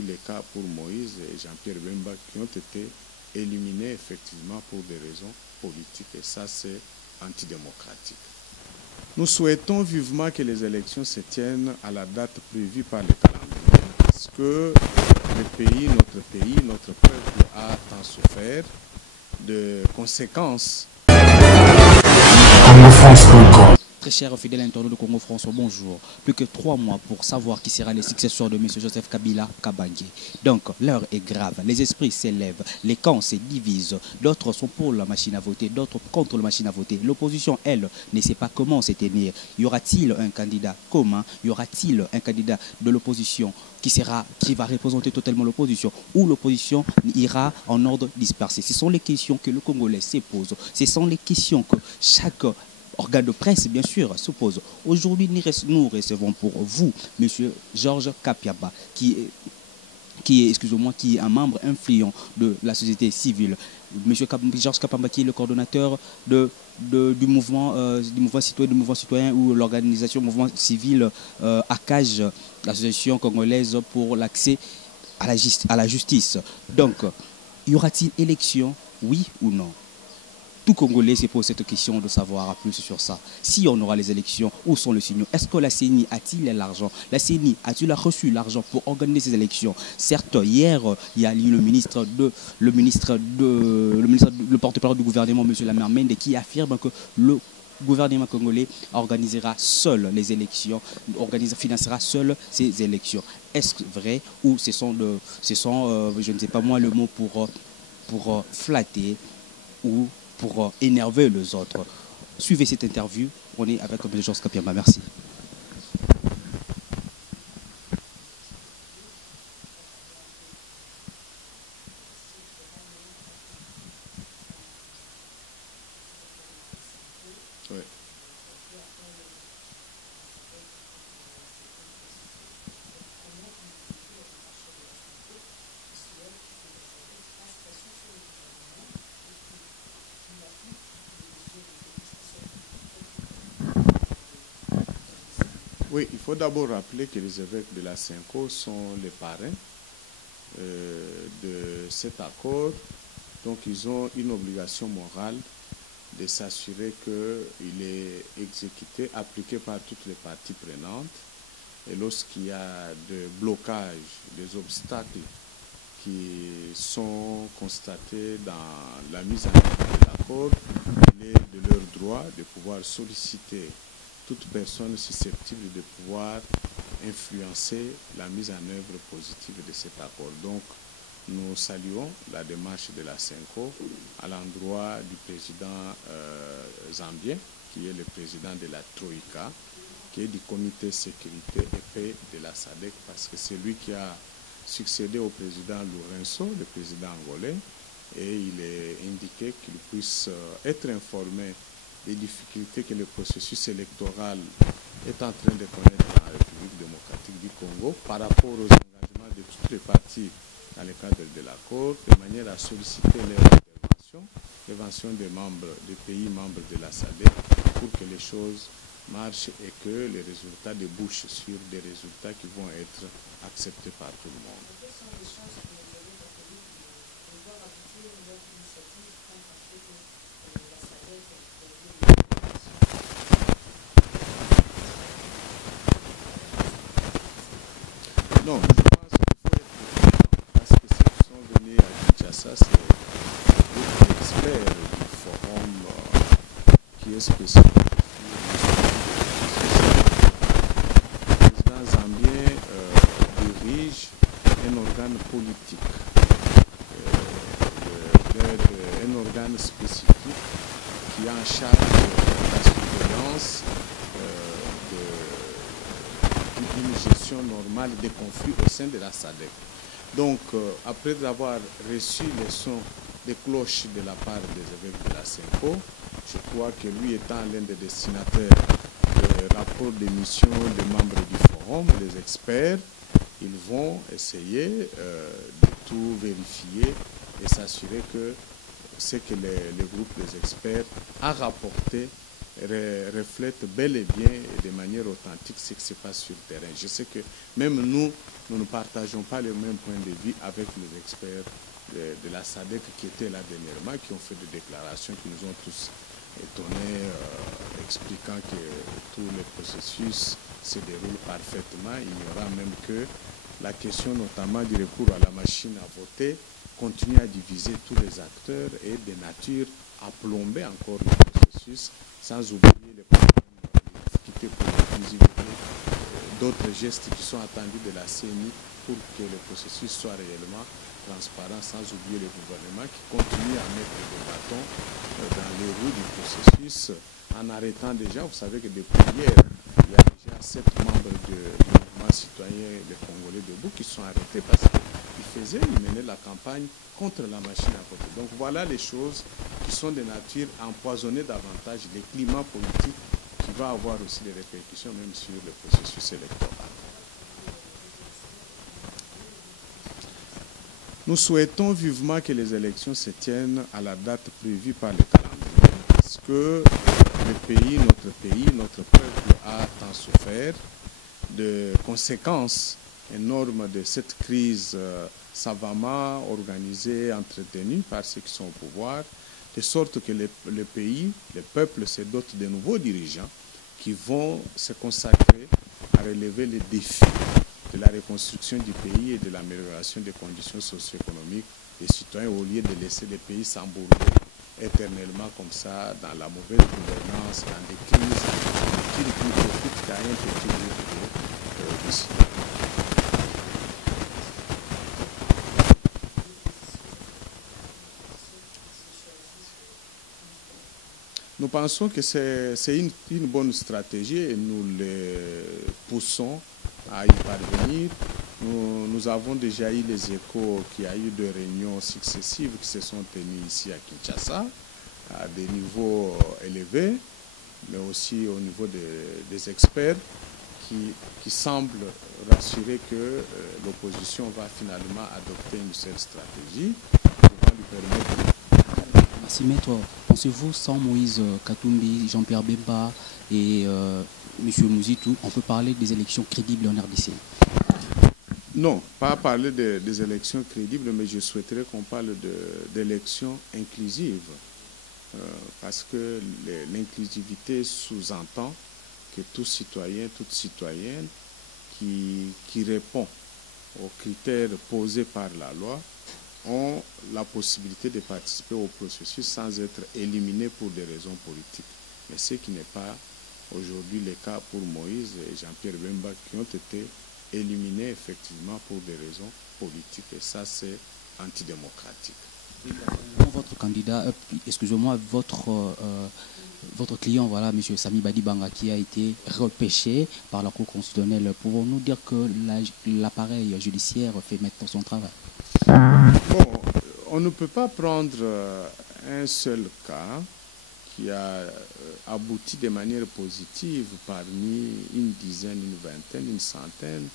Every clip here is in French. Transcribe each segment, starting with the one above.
pris le cas pour Moïse et Jean-Pierre Bemba qui ont été éliminés effectivement pour des raisons politiques. Et ça, c'est antidémocratique. Nous souhaitons vivement que les élections se tiennent à la date prévue par le calendrier parce que notre peuple a tant souffert de conséquences. Très cher fidèle internaute de Congo François, bonjour. Plus que 3 mois pour savoir qui sera le successeur de M. Joseph Kabila Kabange. Donc, l'heure est grave. Les esprits s'élèvent, les camps se divisent. D'autres sont pour la machine à voter, d'autres contre la machine à voter. L'opposition, elle, ne sait pas comment se tenir. Y aura-t-il un candidat commun? Y aura-t-il un candidat de l'opposition qui va représenter totalement l'opposition, ou l'opposition ira en ordre dispersé? Ce sont les questions que le Congolais se pose. Ce sont les questions que chaque organe de presse, bien sûr, se pose. Aujourd'hui, nous recevons pour vous M. Georges Kapiamba, qui est un membre influent de la société civile. M. Georges Kapiamba, qui est le coordonnateur du mouvement citoyen ou l'organisation mouvement civil ACAJ, l'association congolaise pour l'accès à la justice. Donc, y aura-t-il élection, oui ou non? Tout Congolais se pose cette question de savoir plus sur ça. Si on aura les élections, où sont les signaux? Est-ce que la CENI a-t-il l'argent? La CENI a-t-il reçu l'argent pour organiser ces élections? Certes, hier, il y a eu le porte-parole du gouvernement, M. Lamar Mende, qui affirme que le gouvernement congolais organisera seul les élections, financera seul ces élections. Est-ce vrai ou ce sont je ne sais pas moi le mot pour flatter ou pour énerver les autres? Suivez cette interview. On est avec M. Georges Kapiamba. Merci. Oui. Oui, il faut d'abord rappeler que les évêques de la CENCO sont les parrains de cet accord. Donc, ils ont une obligation morale de s'assurer qu'il est exécuté, appliqué par toutes les parties prenantes. Et lorsqu'il y a des blocages, des obstacles qui sont constatés dans la mise en œuvre de l'accord, il est de leur droit de pouvoir solliciter toute personne susceptible de pouvoir influencer la mise en œuvre positive de cet accord. Donc, nous saluons la démarche de la CENCO à l'endroit du président zambien, qui est le président de la Troïka, qui est du comité sécurité et paix de la SADC, parce que c'est lui qui a succédé au président Lourenço, le président angolais, et il est indiqué qu'il puisse être informé des difficultés que le processus électoral est en train de connaître dans la République démocratique du Congo par rapport aux engagements de toutes les parties dans le cadre de l'accord, de manière à solliciter leur intervention des pays membres de la SADC pour que les choses marchent et que les résultats débouchent sur des résultats qui vont être acceptés par tout le monde. Non, je pense qu'il faut être prudent parce que ceux qui sont venus à Kinshasa, c'est des experts du forum qui est spécialisé. Le président zambien dirige un organe politique, un organe spécifique qui est en charge de la surveillance d'une gestion normale des conflits au sein de la SADC. Donc, après avoir reçu les sons des cloches de la part des évêques de la CENCO, je crois que lui étant l'un des destinataires des rapports de mission des membres du forum, des experts, ils vont essayer de tout vérifier et s'assurer que ce que le groupe des experts a rapporté reflète bel et bien et de manière authentique ce qui se passe sur le terrain. Je sais que même nous ne partageons pas les mêmes points de vue avec les experts de la SADC qui étaient là dernièrement, qui ont fait des déclarations qui nous ont tous étonnés, expliquant que tout le processus se déroule parfaitement. Ignorant même que la question notamment du recours à la machine à voter continue à diviser tous les acteurs et de nature à plomber encore le processus, sans oublier les problèmes de difficultés pour l'inclusivité, d'autres gestes qui sont attendus de la CENI pour que le processus soit réellement transparent, sans oublier le gouvernement qui continue à mettre des bâtons dans les roues du processus en arrêtant déjà. Vous savez que depuis hier, il y a déjà 7 membres du mouvement citoyen des Congolais debout qui sont arrêtés parce qu'ils menaient la campagne contre la machine à voter. Donc voilà les choses qui sont de nature à empoisonner davantage les climats politiques qui va avoir aussi des répercussions même sur le processus électoral. Nous souhaitons vivement que les élections se tiennent à la date prévue par le calendrier, parce que notre peuple a tant souffert de conséquences énormes de cette crise savamment organisée, entretenue par ceux qui sont au pouvoir, de sorte que le peuple se dote de nouveaux dirigeants qui vont se consacrer à relever les défis de la reconstruction du pays et de l'amélioration des conditions socio-économiques des citoyens, au lieu de laisser le pays s'embourber éternellement comme ça dans la mauvaise gouvernance, dans des crises qui ne profitent qu'à un petit groupe de citoyens. Nous pensons que c'est une bonne stratégie et nous les poussons à y parvenir. Nous avons déjà eu les échos qu'il y a eu des réunions successives qui se sont tenues ici à Kinshasa, à des niveaux élevés, mais aussi au niveau des experts qui semblent rassurer que l'opposition va finalement adopter une seule stratégie qui va lui permettre. Merci maître. Pensez-vous sans Moïse Katumbi, Jean-Pierre Bemba et M. Mouzitou, on peut parler des élections crédibles en RDC? Non, pas parler des élections crédibles, mais je souhaiterais qu'on parle d'élections inclusives. Parce que l'inclusivité sous-entend que tout citoyen, toute citoyenne qui répond aux critères posés par la loi ont la possibilité de participer au processus sans être éliminés pour des raisons politiques. Mais ce qui n'est pas aujourd'hui le cas pour Moïse et Jean-Pierre Bemba qui ont été éliminés effectivement pour des raisons politiques. Et ça, c'est antidémocratique. Votre candidat, excusez-moi, votre client, voilà, M. Sami Badibanga, qui a été repêché par la Cour constitutionnelle, pouvons-nous dire que l'appareil judiciaire fait maintenant son travail? Bon, on ne peut pas prendre un seul cas qui a abouti de manière positive parmi une dizaine, une vingtaine, une centaine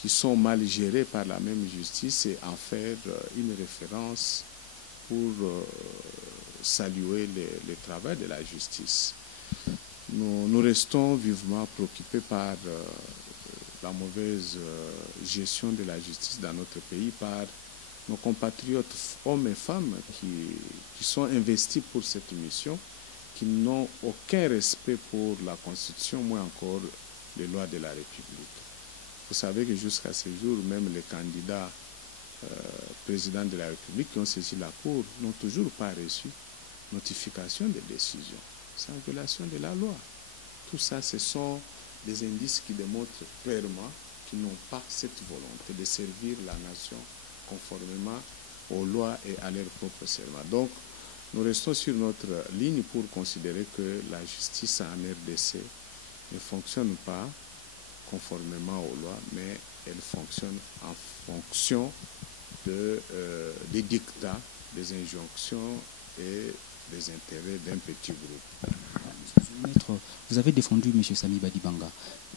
qui sont mal gérés par la même justice et en faire une référence pour saluer le travail de la justice. Nous restons vivement préoccupés par la mauvaise gestion de la justice dans notre pays, par nos compatriotes hommes et femmes qui sont investis pour cette mission, qui n'ont aucun respect pour la Constitution, moins encore les lois de la République. Vous savez que jusqu'à ce jour, même les candidats présidents de la République qui ont saisi la Cour n'ont toujours pas reçu notification de décision. C'est en violation de la loi. Tout ça, ce sont des indices qui démontrent clairement qu'ils n'ont pas cette volonté de servir la nation conformément aux lois et à leur propre serment. Donc, nous restons sur notre ligne pour considérer que la justice en RDC ne fonctionne pas conformément aux lois, mais elle fonctionne en fonction des dictats, des injonctions et des intérêts d'un petit groupe. Maître, vous avez défendu M. Sami Badibanga.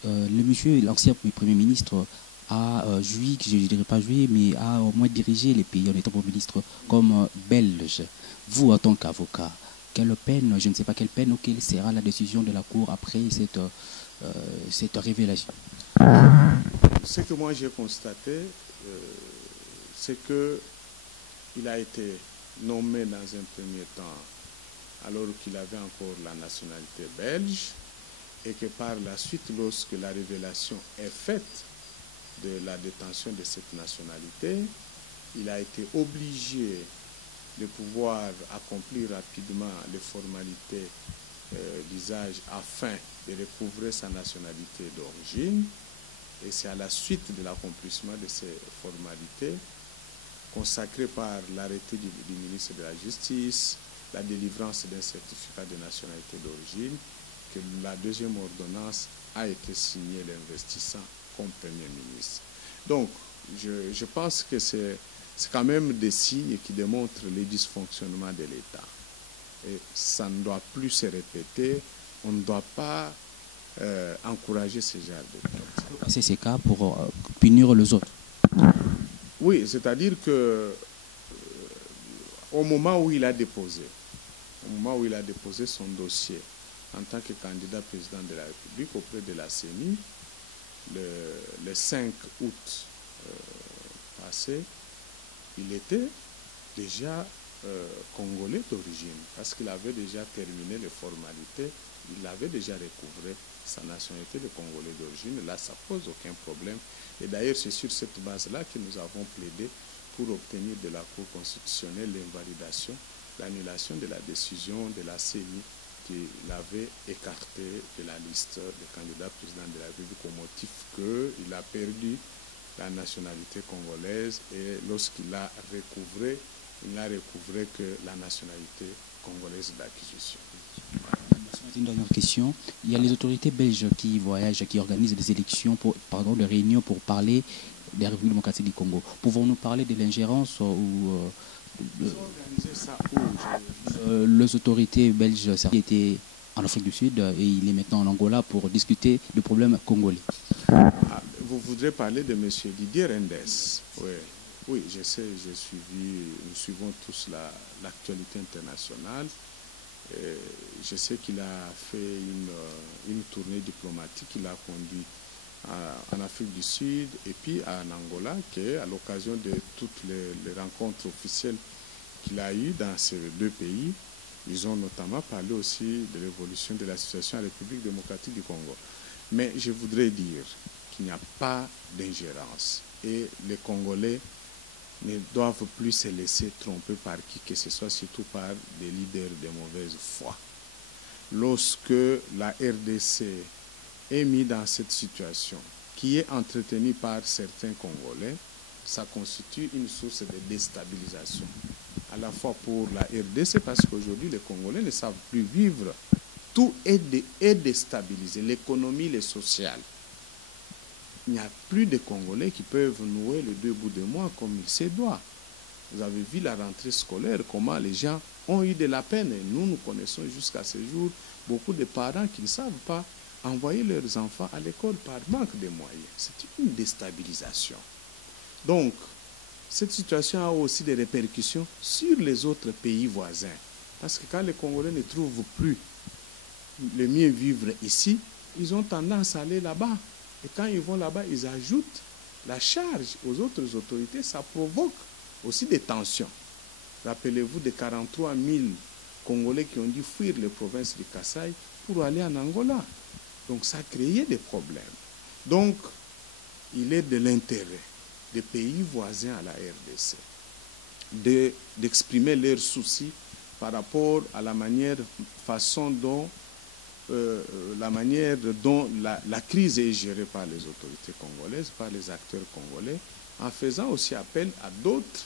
L'ancien Premier ministre a joui, je ne dirais pas joué, mais a au moins dirigé les pays en étant Premier ministre comme belge. Vous, en tant qu'avocat, quelle peine, je ne sais pas quelle peine ou quelle sera la décision de la Cour après cette révélation? Ce que moi j'ai constaté, c'est qu'il a été nommé dans un premier temps alors qu'il avait encore la nationalité belge et que par la suite, lorsque la révélation est faite de la détention de cette nationalité, il a été obligé de pouvoir accomplir rapidement les formalités d'usage afin de recouvrer sa nationalité d'origine. Et c'est à la suite de l'accomplissement de ces formalités, consacrées par l'arrêté du ministre de la Justice, la délivrance d'un certificat de nationalité d'origine, que la deuxième ordonnance a été signée l'investissant comme Premier ministre. Donc, je pense que c'est quand même des signes qui démontrent les dysfonctionnements de l'État. Et ça ne doit plus se répéter. On ne doit pas encourager ce genre de choses. C'est ces cas pour punir les autres. Oui, c'est-à-dire que au moment où il a déposé son dossier en tant que candidat président de la République auprès de la CENI, le 5 août passé, il était déjà congolais d'origine, parce qu'il avait déjà terminé les formalités, il avait déjà recouvré sa nationalité de congolais d'origine. Là, ça pose aucun problème. Et d'ailleurs, c'est sur cette base-là que nous avons plaidé pour obtenir de la Cour constitutionnelle l'invalidation, l'annulation de la décision de la CENI qui l'avait écarté de la liste des candidats présidents de la République au motif qu'il a perdu la nationalité congolaise et lorsqu'il l'a recouvré, il n'a recouvré que la nationalité congolaise d'acquisition. Une dernière question. Il y a les autorités belges qui voyagent, qui organisent des élections, des réunions pour parler de la République démocratique du Congo. Pouvons-nous parler de l'ingérence ou les autorités belges qui étaient en Afrique du Sud et il est maintenant en Angola pour discuter du problème congolais? Vous voudrez parler de M. Didier Rendès? Oui. Oui, je sais, nous suivons tous l'actualité internationale. Je sais qu'il a fait une tournée diplomatique, il a conduit en Afrique du Sud et puis en Angola, à l'occasion de toutes les rencontres officielles qu'il a eues dans ces deux pays. Ils ont notamment parlé aussi de l'évolution de la situation en République démocratique du Congo. Mais je voudrais dire qu'il n'y a pas d'ingérence et les Congolais ne doivent plus se laisser tromper par qui que ce soit, surtout par des leaders de mauvaise foi. Lorsque la RDC est mise dans cette situation, qui est entretenue par certains Congolais, ça constitue une source de déstabilisation. À la fois pour la RDC, parce qu'aujourd'hui, les Congolais ne savent plus vivre. Tout est déstabilisé, l'économie, le social. Il n'y a plus de Congolais qui peuvent nouer les deux bouts de mois comme il se doit. Vous avez vu la rentrée scolaire, comment les gens ont eu de la peine. Et nous connaissons jusqu'à ce jour beaucoup de parents qui ne savent pas envoyer leurs enfants à l'école par manque de moyens. C'est une déstabilisation. Donc, cette situation a aussi des répercussions sur les autres pays voisins. Parce que quand les Congolais ne trouvent plus le mieux vivre ici, ils ont tendance à aller là-bas. Et quand ils vont là-bas, ils ajoutent la charge aux autres autorités. Ça provoque aussi des tensions. Rappelez-vous des 43 000 Congolais qui ont dû fuir les provinces du Kasaï pour aller en Angola. Donc ça a créé des problèmes. Donc, il est de l'intérêt des pays voisins à la RDC d'exprimer leurs soucis par rapport à la façon dont la crise est gérée par les autorités congolaises, par les acteurs congolais, en faisant aussi appel à d'autres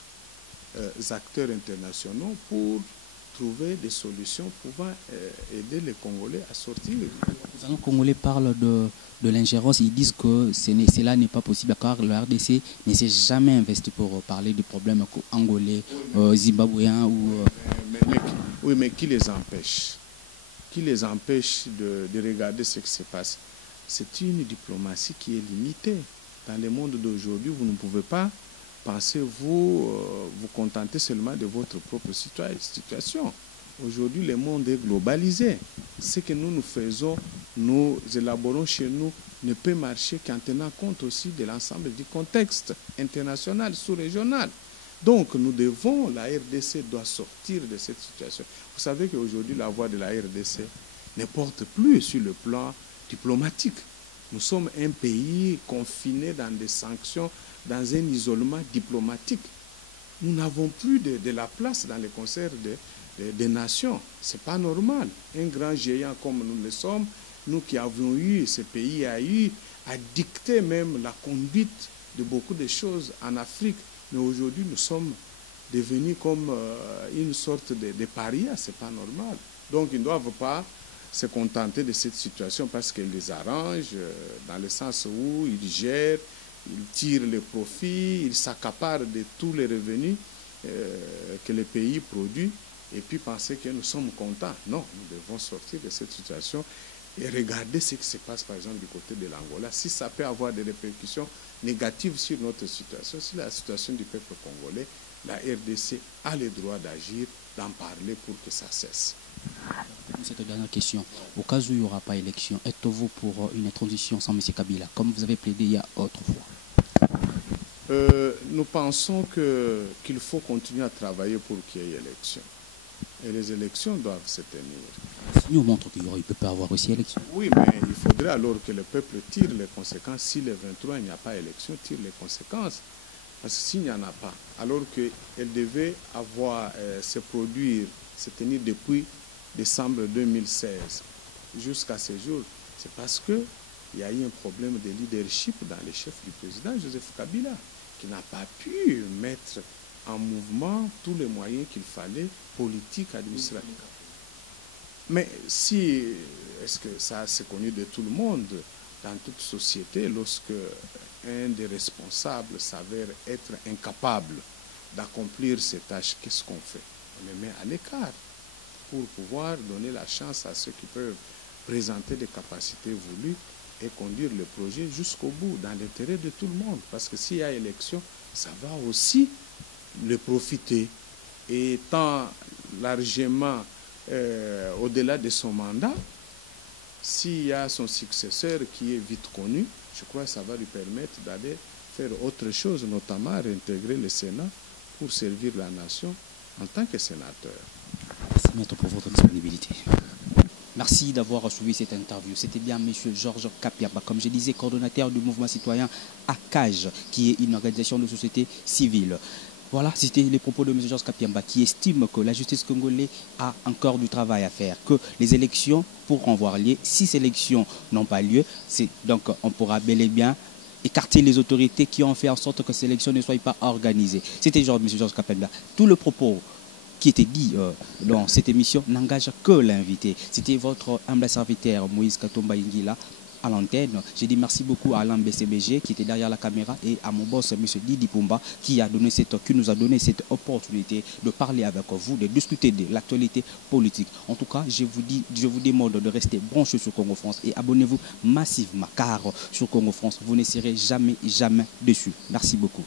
acteurs internationaux pour trouver des solutions pouvant aider les Congolais à sortir. Les Congolais parlent de l'ingérence, ils disent que cela n'est pas possible car le RDC ne s'est jamais investi pour parler des problèmes angolais, zimbabwéens ou... Oui, mais qui les empêche? Qui les empêche de regarder ce qui se passe? C'est une diplomatie qui est limitée. Dans le monde d'aujourd'hui, vous ne pouvez pas penser vous contenter seulement de votre propre situation. Aujourd'hui, le monde est globalisé. Ce que nous faisons, nous élaborons chez nous, ne peut marcher qu'en tenant compte aussi de l'ensemble du contexte international, sous-régional. Donc, la RDC doit sortir de cette situation. Vous savez qu'aujourd'hui, la voix de la RDC ne porte plus sur le plan diplomatique. Nous sommes un pays confiné dans des sanctions, dans un isolement diplomatique. Nous n'avons plus de la place dans les concerts des nations. Ce n'est pas normal. Un grand géant comme nous le sommes, nous qui avons eu, ce pays a dicté même la conduite de beaucoup de choses en Afrique. Mais aujourd'hui, nous sommes devenus comme une sorte de parias. Ce n'est pas normal. Donc, ils ne doivent pas se contenter de cette situation parce qu'ils les arrangent dans le sens où ils gèrent, ils tirent les profits, ils s'accaparent de tous les revenus que le pays produit et puis penser que nous sommes contents. Non, nous devons sortir de cette situation et regarder ce qui se passe par exemple du côté de l'Angola. Si ça peut avoir des répercussions négatives sur notre situation, sur la situation du peuple congolais, la RDC a le droit d'agir, d'en parler pour que ça cesse. Cette dernière question, au cas où il n'y aura pas élection, êtes-vous pour une transition sans M. Kabila, comme vous avez plaidé il y a autrefois? Nous pensons qu'il faut continuer à travailler pour qu'il y ait élection. Et les élections doivent se tenir. Nous montre qu'il ne peut pas avoir aussi élection. Oui, mais il faudrait alors que le peuple tire les conséquences. Si le 23, il n'y a pas élection, tire les conséquences. Parce que s'il n'y en a pas, alors qu'elle devait se produire, se tenir depuis décembre 2016 jusqu'à ce jour, c'est parce qu'il y a eu un problème de leadership dans les chefs du président Joseph Kabila, qui n'a pas pu mettre en mouvement tous les moyens qu'il fallait, politiques, administratifs. Mais est-ce que ça c'est connu de tout le monde, dans toute société, lorsque un des responsables s'avère être incapable d'accomplir ces tâches, qu'est-ce qu'on fait? On les met à l'écart pour pouvoir donner la chance à ceux qui peuvent présenter des capacités voulues et conduire le projet jusqu'au bout, dans l'intérêt de tout le monde. Parce que s'il y a élection, ça va aussi le profiter. Et tant largement au-delà de son mandat, s'il y a son successeur qui est vite connu, je crois que ça va lui permettre d'aller faire autre chose, notamment réintégrer le Sénat pour servir la nation en tant que sénateur. Merci maître pour votre disponibilité. Merci d'avoir suivi cette interview. C'était bien M. Georges Kapiamba, comme je disais, coordonnateur du mouvement citoyen ACAJ, qui est une organisation de société civile. Voilà, c'était les propos de M. Georges Kapiamba, qui estime que la justice congolaise a encore du travail à faire, que les élections pourront avoir lieu. Si ces élections n'ont pas lieu, donc on pourra bel et bien écarter les autorités qui ont fait en sorte que ces élections ne soient pas organisées. C'était M. Georges Kapiamba. Tout le propos qui était dit dans cette émission n'engage que l'invité. C'était votre humble serviteur Moïse Katumba Ingila à l'antenne. J'ai dit merci beaucoup à Alain BCBG qui était derrière la caméra et à mon boss M. Didi Pumba qui nous a donné cette opportunité de parler avec vous, de discuter de l'actualité politique. En tout cas, je vous demande de rester branchés sur Congo France et abonnez-vous massivement car sur Congo France, vous ne serez jamais déçus. Merci beaucoup.